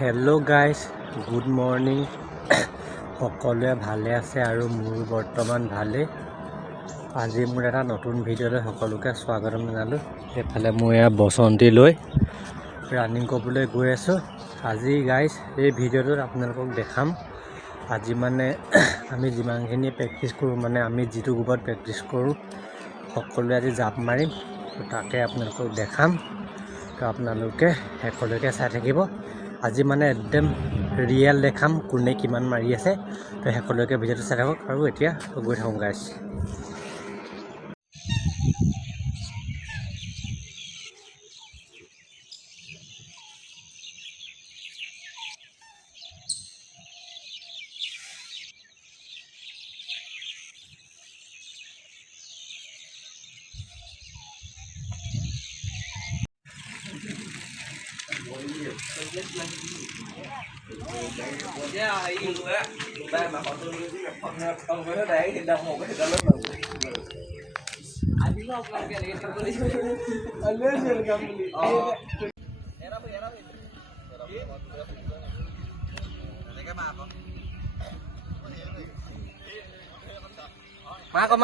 Hello' guys, good morning. সকলোৱে ভালে আছে আৰু মোৰ বৰ্তমান ভালেই। আজি মোৰ এটা নতুন ভিডিঅ'লৈ সকলোকে স্বাগতম জনালোঁ। এইফালে মই বসন্তী লৈ ৰানিং কৰিবলৈ গৈ আছোঁ। আজি গাইজ এই ভিডিঅ'টোত আপোনালোকক দেখাম আজি মানে আমি যিমানখিনি প্ৰেক্টিছ কৰোঁ, মানে আমি যিটো গ্ৰুপত প্ৰেক্টিছ কৰোঁ সকলোৱে আজি জাপ মাৰিম। তাকে আপোনালোকক দেখাম, তো আপোনালোকে শেষলৈকে চাই থাকিব। আজি মানে একদম ৰিয়েল দেখাম কোনে কিমান মাৰি আছে, তো শেষলৈকে ভিডিঅ'টো চাই থাকক। আৰু এতিয়া গৈ থাকোঁ গাইজ। মাৰ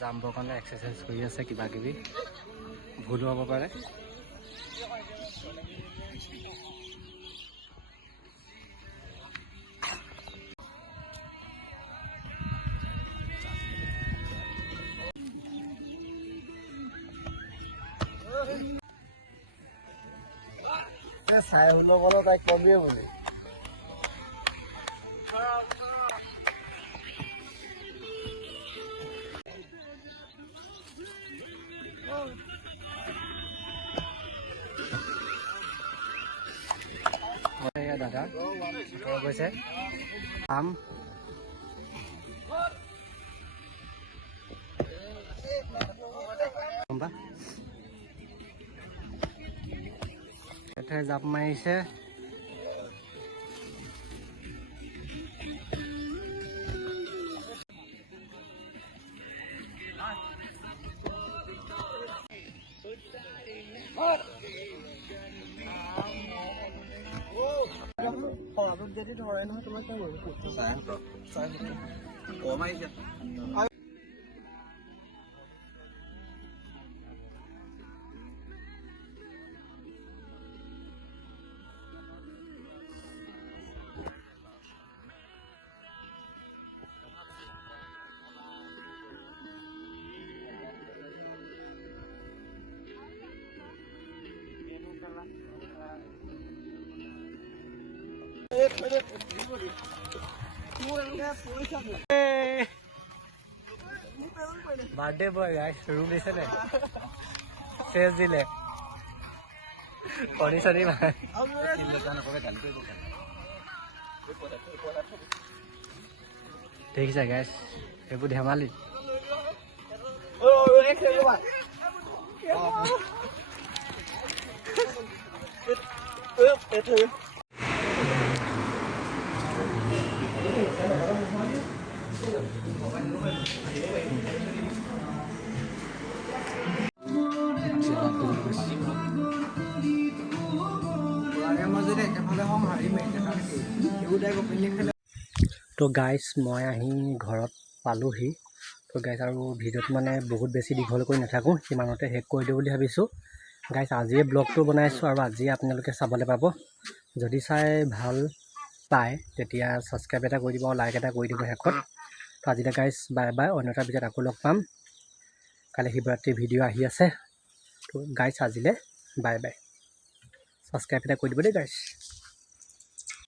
জাম্পৰ কাৰণে এক্সাৰচাইজ কৰি আছে, কিবা কিবি ভুল হ'ব পাৰে। চাই হলো বলো তাই কবি বলে দাদা গৈছে আম এঠাই জাপ মাৰিছে। যদি ধৰে নহয় তোমাক বাৰ্থডে বয় গাইছ, ৰুম দিছে নে চেজ দিলে কণী চনি দেখিছে গাইছ, এইবোৰ ধেমালি। তো গাইজ মই আহি ঘৰত পালোহি। তো গাইজ আৰু ভিডিঅ'টো মানে বহুত বেছি দীঘল কৰি নাথাকোঁ, সিমানতে শেষ কৰি দিওঁ বুলি ভাবিছোঁ। গাইজ আজিয়ে ব্লগটো বনাইছোঁ আৰু আজিয়ে আপোনালোকে চাবলৈ পাব। যদি চাই ভাল পায় তেতিয়া ছাবস্ক্ৰাইব এটা কৰি দিব আৰু লাইক এটা কৰি দিব শেষত। তো আজিলৈ গাইজ বাই বাই, অন্য এটা ভিডিঅ'ত আকৌ লগ পাম। কালি শিৱৰাত্ৰি ভিডিঅ' আহি আছে। তো গাইজ আজিলৈ বাই বাই, ছাবস্ক্ৰাইব এটা কৰি দিব দেই গাইজ।